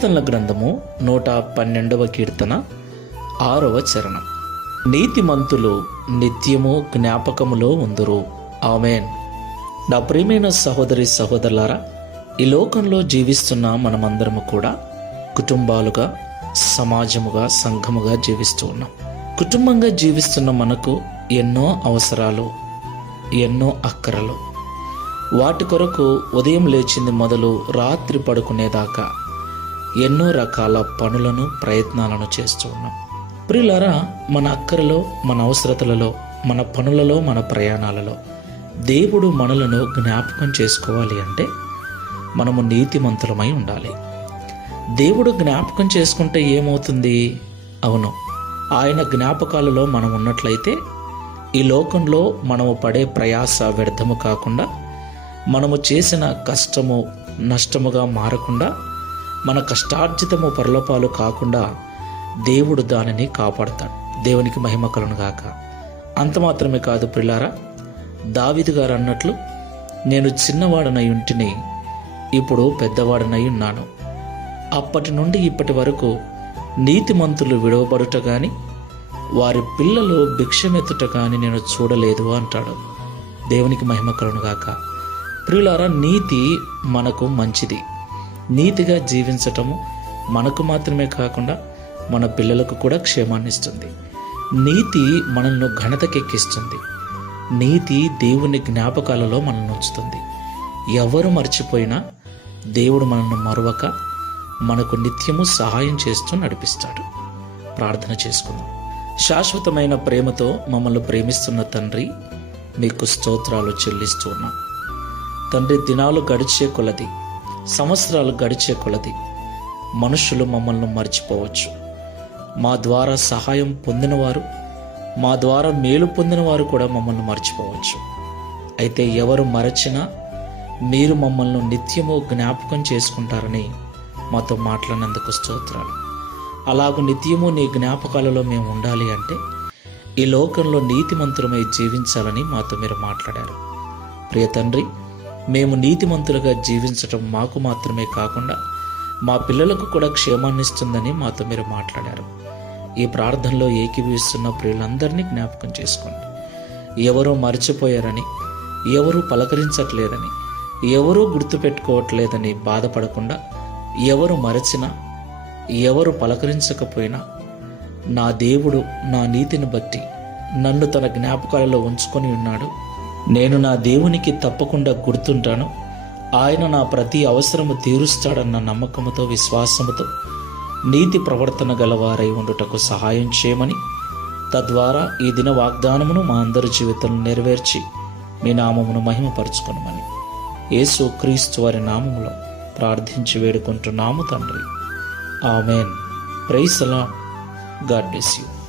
కీర్తనల గ్రంథము 112వ కీర్తన 6వ చరణం. నీతిమంతులు నిత్యము జ్ఞాపకములో ఉందురు. ఆమేన్. నా ప్రియమైన సహోదరి సహోదరులారా, ఈ లోకంలో జీవిస్తున్న మనమందరము కూడా కుటుంబాలుగా, సమాజముగా, సంఘముగా జీవిస్తూ ఉన్నాం. కుటుంబంగా జీవిస్తున్న మనకు ఎన్నో అవసరాలు, ఎన్నో అక్కరలు. వాటి కొరకు ఉదయం లేచింది మొదలు రాత్రి పడుకునేదాకా ఎన్నో రకాల పనులను, ప్రయత్నాలను చేస్తూ ఉన్నాం. ప్రియులారా, మన అక్కరలో, మన అవసరతలలో, మన పనులలో, మన ప్రయాణాలలో దేవుడు మనలను జ్ఞాపకం చేసుకోవాలి అంటే మనము నీతిమంతులమై ఉండాలి. దేవుడు జ్ఞాపకం చేసుకుంటే ఏమవుతుంది? అవును, ఆయన జ్ఞాపకాలలో మనం ఉన్నట్లయితే ఈ లోకంలో మనము పడే ప్రయాస వ్యర్థము కాకుండా, మనము చేసిన కష్టము నష్టముగా మారకుండా, మన కష్టార్జితము పరలోపాలు కాకుండా దేవుడు దానిని కాపాడతాడు. దేవునికి మహిమ కలుగును గాక. అంత మాత్రమే కాదు ప్రియులారా, దావీదు గారు అన్నట్లు, నేను చిన్నవాడనై ఉంటిని, ఇప్పుడు పెద్దవాడనై ఉన్నాను. అప్పటి నుండి ఇప్పటి వరకు నీతిమంతులు విడవబడుట గాని, వారి పిల్లలు భిక్షమెత్తుట గాని నేను చూడలేదు అంటాడు. దేవునికి మహిమ కలుగును గాక. ప్రియులారా, నీతి మనకు మంచిది. నీతిగా జీవించటము మనకు మాత్రమే కాకుండా మన పిల్లలకు కూడా క్షేమాన్ని ఇస్తుంది. నీతి మనల్ని ఘనతకెక్కిస్తుంది. నీతి దేవుని జ్ఞాపకాలలో మనల్ని ఉంచుతుంది. ఎవరు మర్చిపోయినా దేవుడు మనల్ని మరవక మనకు నిత్యము సహాయం చేస్తూ నడిపిస్తాడు. ప్రార్థన చేసుకుందాం. శాశ్వతమైన ప్రేమతో మమ్మల్ని ప్రేమిస్తున్న తండ్రి, మీకు స్తోత్రాలు చెల్లిస్తూ ఉన్నాం. తండ్రి, దినాలు గడిచే కొలది, సంవత్సరాలు గడిచే కొలది మనుషులు మమ్మల్ని మర్చిపోవచ్చు. మా ద్వారా సహాయం పొందినవారు, మా ద్వారా మేలు పొందినవారు కూడా మమ్మల్ని మర్చిపోవచ్చు. అయితే ఎవరు మరచినా మీరు మమ్మల్ని నిత్యము జ్ఞాపకం చేసుకుంటారని మాతో మాట్లాడినందుకు స్తోత్రాలు. అలాగూ నిత్యము నీ జ్ఞాపకాలలో మేము ఉండాలి అంటే ఈ లోకంలో నీతిమంతులమై జీవించాలని మాతో మీరు మాట్లాడారు. ప్రియ తండ్రి, మేము నీతిమంతులుగా జీవించటం మాకు మాత్రమే కాకుండా మా పిల్లలకు కూడా క్షేమాన్ని ఇస్తుందని మాతో మీరు మాట్లాడారు. ఈ ప్రార్థనలో ఏకీభవిస్తున్న ప్రియులందరినీ జ్ఞాపకం చేసుకోండి. ఎవరో మర్చిపోయారని, ఎవరూ పలకరించట్లేదని, ఎవరూ గుర్తుపెట్టుకోవట్లేదని బాధపడకుండా, ఎవరు మరచినా, ఎవరు పలకరించకపోయినా నా దేవుడు నా నీతిని బట్టి నన్ను తన జ్ఞాపకాలలో ఉంచుకొని ఉన్నాడు. నేను నా దేవునికి తప్పకుండా గుర్తుంటాను. ఆయన నా ప్రతి అవసరము తీరుస్తాడన్న నమ్మకముతో, విశ్వాసముతో నీతి ప్రవర్తన గలవారై ఉండుటకు సహాయం చేయమని, తద్వారా ఈ దిన వాగ్దానమును మా అందరి జీవితంలో నెరవేర్చి మీ నామమును మహిమపరుచుకొనమని యేసు క్రీస్తు వారి నామములో ప్రార్థించి వేడుకుంటున్నాము తండ్రి. Amen. Praise the Lord. God bless you.